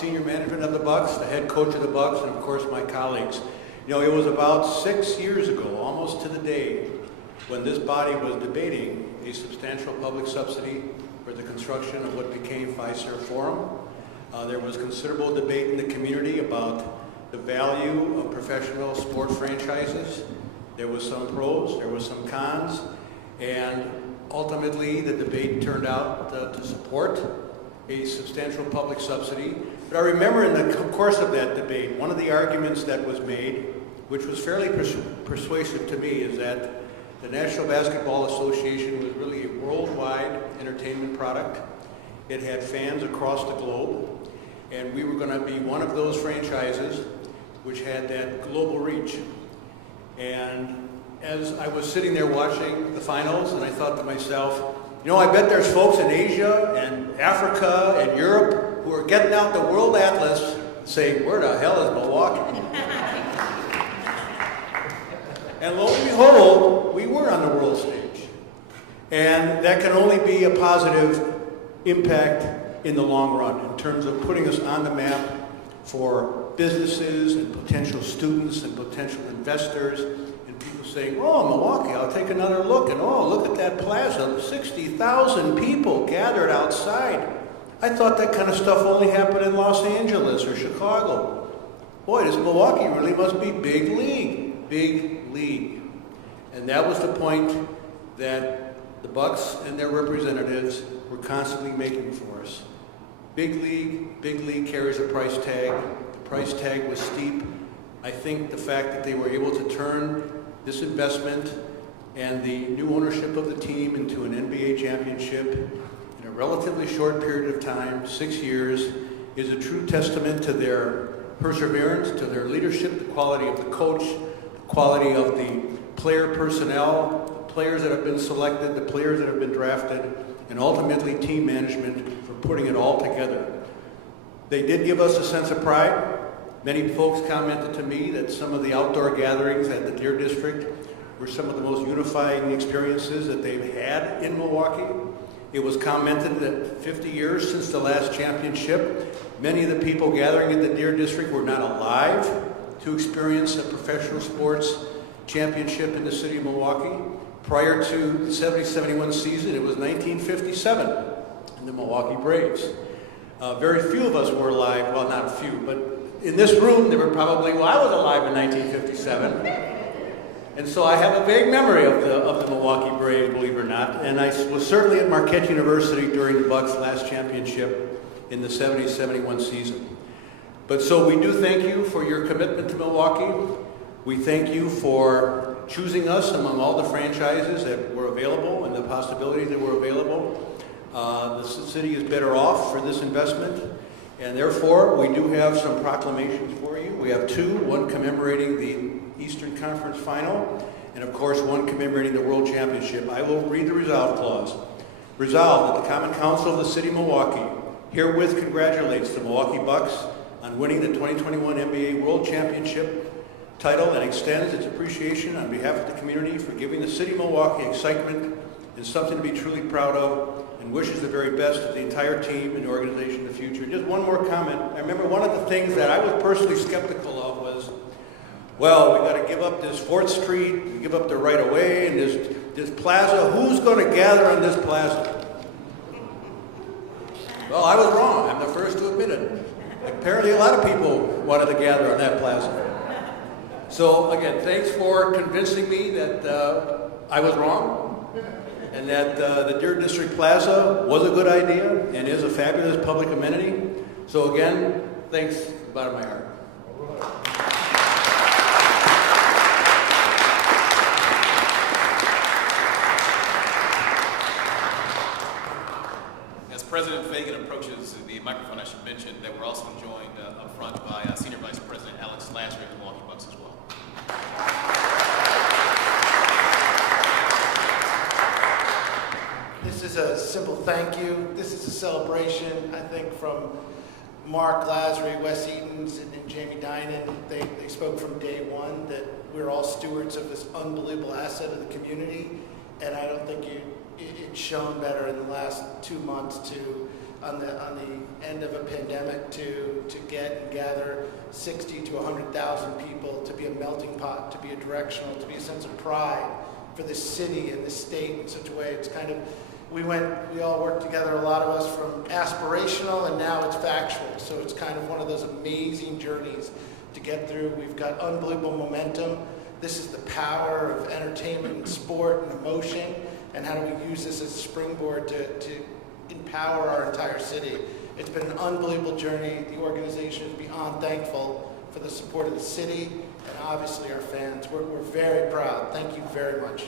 senior management of the Bucks, the head coach of the Bucks, and of course my colleagues. You know, it was about 6 years ago, almost to the day, when this body was debating a substantial public subsidy for the construction of what became Fiserv Forum. There was considerable debate in the community about the value of professional sport franchises. There was some pros, there was some cons, and ultimately the debate turned out to support a substantial public subsidy. But I remember in the course of that debate, one of the arguments that was made, which was fairly persuasive to me, is that the National Basketball Association was really a worldwide entertainment product. It had fans across the globe, and we were going to be one of those franchises which had that global reach. And as I was sitting there watching the finals, and I thought to myself, you know, I bet there's folks in Asia and Africa and Europe who are getting out the World Atlas saying, where the hell is Milwaukee? And lo and behold, we were on the world stage. And that can only be a positive impact in the long run in terms of putting us on the map for businesses and potential students and potential investors and people saying, oh, Milwaukee, I'll take another look. And oh, look at that plaza, 60,000 people gathered outside. I thought that kind of stuff only happened in Los Angeles or Chicago. Boy, this Milwaukee really must be big league, big league. And that was the point that the Bucks and their representatives were constantly making for us. Big league carries a price tag. The price tag was steep. I think the fact that they were able to turn this investment and the new ownership of the team into an NBA championship in a relatively short period of time, 6 years, is a true testament to their perseverance, to their leadership, the quality of the coach, the quality of the player personnel, the players that have been selected, the players that have been drafted, and ultimately team management for putting it all together. They did give us a sense of pride. Many folks commented to me that some of the outdoor gatherings at the Deer District were some of the most unifying experiences that they've had in Milwaukee. It was commented that 50 years since the last championship, many of the people gathering at the Deer District were not alive to experience a professional sports championship in the city of Milwaukee. Prior to the 70-71 season, it was 1957 in the Milwaukee Braves. Very few of us were alive, well, not a few, but in this room there were probably, well, I was alive in 1957. And so I have a vague memory of the Milwaukee Braves, believe it or not. And I was certainly at Marquette University during the Bucks' last championship in the 70-71 season. But so we do thank you for your commitment to Milwaukee. We thank you for choosing us among all the franchises that were available and the possibilities that were available. The city is better off for this investment, and therefore we do have some proclamations for you. We have two, one commemorating the Eastern Conference Final, and of course one commemorating the World Championship. I will read the resolve clause. Resolved that the Common Council of the City of Milwaukee herewith congratulates the Milwaukee Bucks on winning the 2021 NBA World Championship title and extends its appreciation on behalf of the community for giving the City of Milwaukee excitement and something to be truly proud of, and wishes the very best to the entire team and organization in the future. Just one more comment. I remember one of the things that I was personally skeptical of was, well, we got to give up this 4th Street, we give up the right of way, and this plaza. Who's going to gather on this plaza? Well, I was wrong. I'm the first to admit it. Apparently, a lot of people wanted to gather on that plaza. So again, thanks for convincing me that I was wrong, and that the Deer District Plaza was a good idea and is a fabulous public amenity. So again, thanks from the bottom of my heart. As President Fagan approaches the microphone, I should mention that we're also joined up front by Senior Vice President Alex Lasry of the Milwaukee Bucks as well. This is a simple thank you. This is a celebration, I think, from Mark Lasry, Wes Eatons, and Jamie Dinan. They spoke from day one that we're all stewards of this unbelievable asset of the community, and I don't think it's shown better in the last 2 months to on the end of a pandemic to get and gather 60 to 100,000 people, to be a melting pot, to be a directional, to be a sense of pride for the city and the state in such a way. It's kind of, we all worked together, a lot of us, from aspirational, and now it's factual. So it's kind of one of those amazing journeys to get through. We've got unbelievable momentum. This is the power of entertainment and sport and emotion, and how do we use this as a springboard to empower our entire city. It's been an unbelievable journey. The organization is beyond thankful for the support of the city and obviously our fans. We're very proud. Thank you very much.